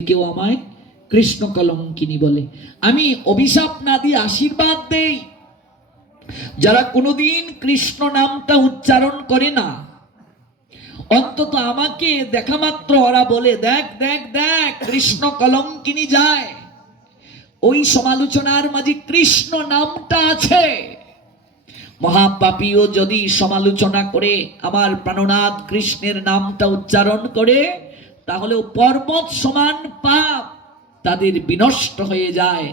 কেউ আমায় কৃষ্ণ কলঙ্কিনী বলে। আমি অভিশাপ না দিয়ে আশীর্বাদ দেই, যারা কোনোদিন কৃষ্ণ নামটা উচ্চারণ করে না, অন্তত আমাকে দেখা মাত্র ওরা বলে দেখ দেখ দেখ কৃষ্ণ কলঙ্কিনী যায়, ওই সমালোচনার মাঝে কৃষ্ণ নামটা আছে। মহাপাপীও যদি সমালোচনা করে আমার প্রাণনাথ কৃষ্ণের নামটা উচ্চারণ করে, তাহলেও পর্বত সমান পাপ তাদের বিনষ্ট হয়ে যায়।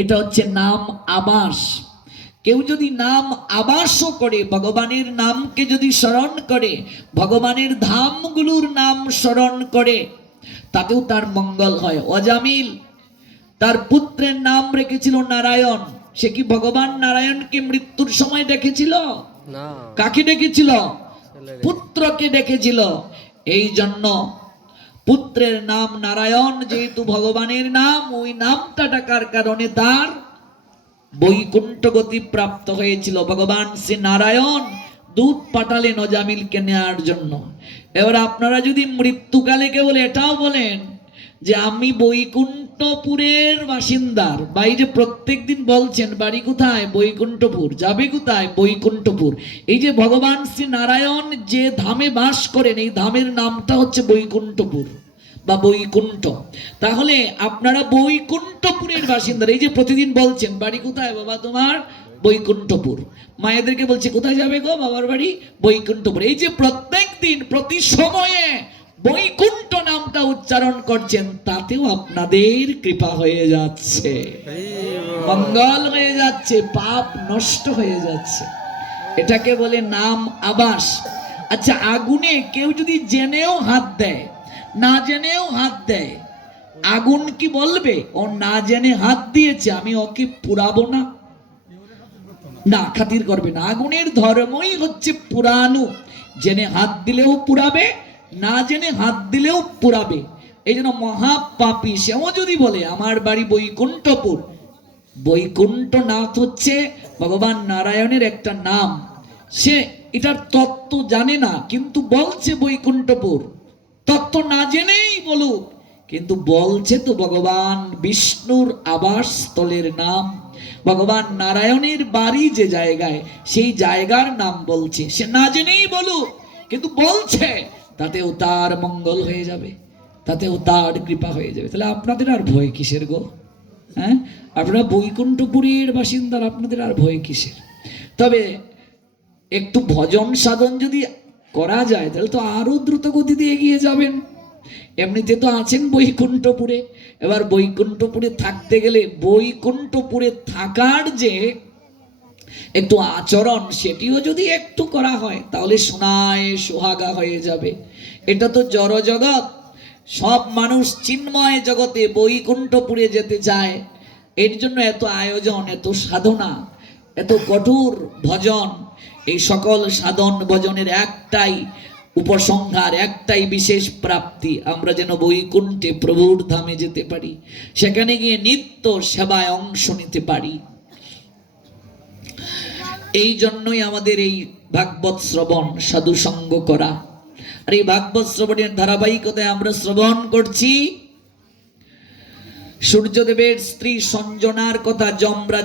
এটা হচ্ছে নাম আবাস। কেউ যদি নাম আবাসও করে, ভগবানের নামকে যদি স্মরণ করে, ভগবানের ধামগুলোর নাম স্মরণ করে, তাতেও তার মঙ্গল হয়। অজামিল তার পুত্রের নাম রেখেছিল নারায়ণ। সে কি ভগবান নারায়ণকে মৃত্যুর সময় ডেকেছিল? না। কাকে ডেকেছিল? পুত্রকে ডেকেছিল। এই জন্য পুত্রের নাম নারায়ণ, যেহেতু ভগবানের নাম, ওই নামটা ডাকার কারণে তার বৈকুণ্ঠ গতি প্রাপ্ত হয়েছিল। ভগবান শ্রী নারায়ণ দুধ পাঠালেন অজামিলকে নেওয়ার জন্য। এবার আপনারা যদি মৃত্যুকালে কেবল এটাও বলেন যে আমি বৈকুণ্ঠপুরের বাসিন্দার, বাইরে প্রত্যেক দিন বলছেন বাড়ি কোথায়? বৈকুণ্ঠপুর। যাবে কোথায়? বৈকুণ্ঠপুর। এই যে ভগবান শ্রী নারায়ণ যে ধামে বাস করেন, এই ধামের নামটা হচ্ছে বৈকুণ্ঠপুর বা বৈকুণ্ঠ। তাহলে আপনারা বৈকুণ্ঠপুরের বাসিন্দার, এই যে প্রতিদিন বলছেন বাড়ি কোথায় বাবা তোমার? বৈকুণ্ঠপুর। মায়েদেরকে বলছে কোথায় যাবে গো? বাবার বাড়ি বৈকুণ্ঠপুর। এই যে প্রত্যেক দিন প্রতি সময়ে বৈকুণ্ঠ নামটা উচ্চারণ করছেন, তাতেও আপনাদের কৃপা হয়ে যাচ্ছে, মঙ্গল হয়ে যাচ্ছে, পাপ নষ্ট হয়ে যাচ্ছে। এটাকে বলে নাম আবাস। আচ্ছা, আগুনে কেউ যদি জেনেও হাত দেয়, না জেনেও হাত দেয়, আগুন কি বলবে ও না জেনে হাত দিয়েছে, আমি ওকে পুরাবো না? না, খাতির করবে না। আগুনের ধর্মই হচ্ছে পুরানো। জেনে হাত দিলেও পুরাবে, না জেনে হাত দিলেও পুরাবে। এই জন্য মহাপাপী সেও যদি বলে আমার বাড়ি বৈকুণ্ঠপুর, বৈকুণ্ঠনাথ হচ্ছে ভগবান নারায়ণের একটা নাম। সে এটার তত্ত্ব জানে না, কিন্তু বলছে বৈকুণ্ঠপুর। তত্ত্ব না জেনেই বলুক, কিন্তু বলছে তো ভগবান বিষ্ণুর আবাসস্থলের নাম, ভগবান নারায়ণের বাড়ি যে জায়গায়, সেই জায়গার নাম বলছে। সে না জেনেই বলুক, কিন্তু বলছে, তাতেও তার মঙ্গল হয়ে যাবে, তাতেও তার কৃপা হয়ে যাবে। তাহলে আপনাদের আর ভয় কিসের গো? হ্যাঁ, আপনারা বৈকুণ্ঠপুরের বাসিন্দার, আপনাদের আর ভয় কিসের? তবে একটু ভজন সাধন যদি করা যায়, তাহলে তো আরো দ্রুত গতিতে এগিয়ে যাবেন। এমনিতে তো আছেন বৈকুণ্ঠপুরে। এবার বৈকুণ্ঠপুরে থাকতে গেলে বৈকুণ্ঠপুরে থাকার যে একটু আচরণ, সেটিও যদি একটু করা হয়, তাহলে সোনায় সোহাগা হয়ে যাবে। এটা তো জড় জগৎ। সব মানুষ চিন্ময় জগতে বৈকুণ্ঠপুরে যেতে চায়। এর জন্য এত আয়োজন, এত সাধনা, এত কঠোর ভজন। এই সকল সাধন ভজনের একটাই উপসংহার, একটাই বিশেষ প্রাপ্তি, আমরা যেন বৈকুণ্ঠে প্রভুর ধামে যেতে পারি, সেখানে গিয়ে নিত্য সেবায় অংশ নিতে পারি। এই জন্যই আমাদের এই ভাগবত শ্রবণ, সাধু সঙ্গ করা। আর এই ভাগবত শ্রবণের ধারাবাহিকতায় আমরা শ্রবণ করছি সূর্যদেবের স্ত্রী সঞ্জনার কথা। যমরাজ